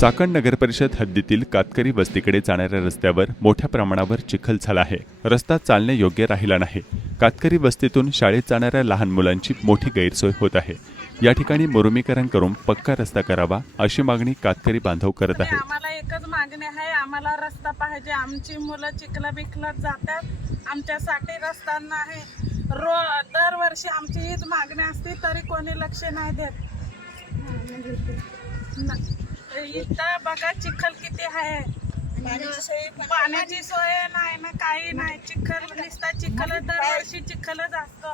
चाकण नगरपरिषद हद्दीतील कातकरी वस्तीकडे जाणाऱ्या रस्त्यावर मोठ्या प्रमाणावर चिखल झाला आहे. रस्ता चालणे योग्य राहिला नाही. कातकरी वस्तीतून शाळेत जाणाऱ्या लहान मुलांची मोठी गैरसोय होत आहे. या ठिकाणी मुरुमीकरण करून पक्का रस्ता करावा अशी मागणी कातकरी बांधव करत आहे आम्हाला एकच मागणी आहे. आम्हाला रस्ता पाहिजे. आमची मुलं चिखला बिखलत जातात. आमच्यासाठी रस्ता नाही. रो दरवर्षी आमची हीच मागणी असते तरी कोणी लक्ष नाही देत. इथं बघा चिखल किती आहे. पाण्याची सोय नाही ना काही नाही. चिखल नुसता चिखल दरवर्षी चिखलच असतो.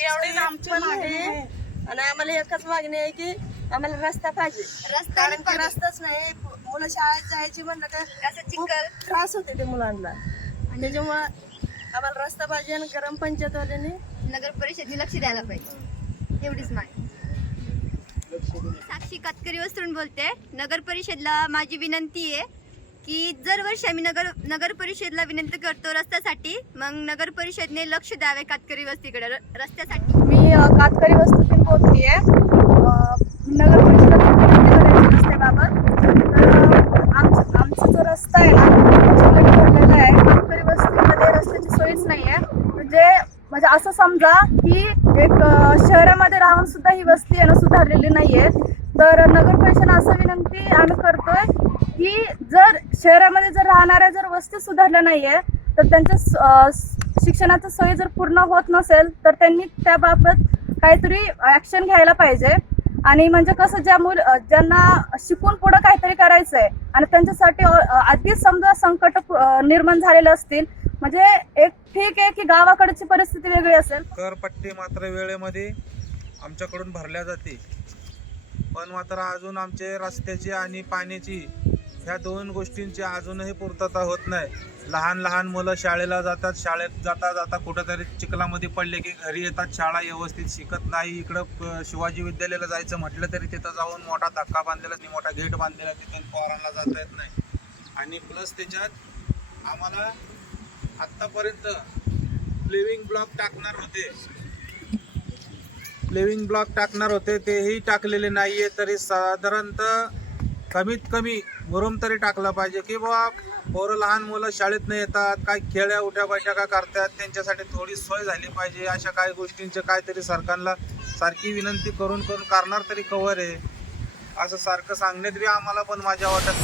एवढीच आमची मागणी आहे. आणि आम्हाला एकच मागणी आहे की आम्हाला रस्ता पाहिजे. कारण की रस्ताच नाही. मुलं शाळेत जायची म्हणलं का खूप त्रास होते ते मुलांना. त्याच्यामुळं आम्हाला रस्ता पाहिजे आणि ग्रामपंचायतवाल्याने नगर परिषदेने लक्ष द्यायला पाहिजे. एवढीच मागणी. साक्षी कातकरी वस्त्रून बोलते. नगर परिषदला माझी विनंती आहे की दरवर्षी आम्ही नगर नगर परिषदला विनंती करतो रस्त्यासाठी. मग नगर परिषदने लक्ष द्यावे कातकरी वस्तीकडे. रस्त्यासाठी. मी कातकरी वस्तीतून बोलते नगर परिषदेत विनंती करायची रस्त्याबाबत तर अ, आमचं आमचा जो रस्ता आहे ना तो चिखलाने भरलेला आहे कातकरी वस्तीमध्ये रस्त्याची सोयीच नाही आहे म्हणजे म्हणजे असं समजा की एक शहरामध्ये राहून सुद्धा ही वस्ती आहे सुधारलेली नाहीये. तर नगर परिषद असं विनंती आम्ही करतोय की जर शहरामध्ये जर राहणाऱ्या जर वस्ती सुधारल्या नाहीये तर त्यांच्या शिक्षणाचं सोयी जर पूर्ण होत नसेल तर त्यांनी त्याबाबत काहीतरी ऍक्शन घ्यायला पाहिजे. आणि म्हणजे कसं ज्या मुल ज्यांना शिकून पुढं काहीतरी करायचं आहे आणि त्यांच्यासाठी आधीच समजा संकट निर्माण झालेले असतील म्हणजे एक ठीक आहे की गावाकडची परिस्थिती वेगळी असेल. करपट्टी मात्र वेळेमध्ये आमच्याकडून भरल्या जाते. पण मात्र अजून आमचे रस्त्याची आणि पाण्याची ह्या दोन गोष्टींची अजूनही पूर्तता होत नाही. लहान लहान मुलं शाळेला जातात शाळेत जाता जाता कुठंतरी चिखलामध्ये पडले की घरी येतात शाळा व्यवस्थित शिकत नाही. इकडं शिवाजी विद्यालयाला जायचं म्हटलं तरी तिथं जाऊन मोठा धक्का बांधलेला नाही मोठा गेट बांधलेला तिथून पोरांना जाता येत नाही. आणि प्लस त्याच्यात आम्हाला आत्तापर्यंत लिव्हिंग ब्लॉक टाकणार होते. लिव्हिंग ब्लॉक टाकणार होते तेही टाकलेले नाही आहे तरी साधारणतः कमीत कमी मुरुम तरी टाकला पाहिजे. की बा पोरं लहान मुलं शाळेत नाही येतात काय खेळ्या उठ्या बैठका करतात त्यांच्यासाठी थोडी सोय झाली पाहिजे. अशा काही गोष्टींचे काहीतरी सरकारला सारखी विनंती करून करून करणार तरी कवर आहे. असं सारखं सांगण्यात बी आम्हाला पण माझ्या वाटत नाही.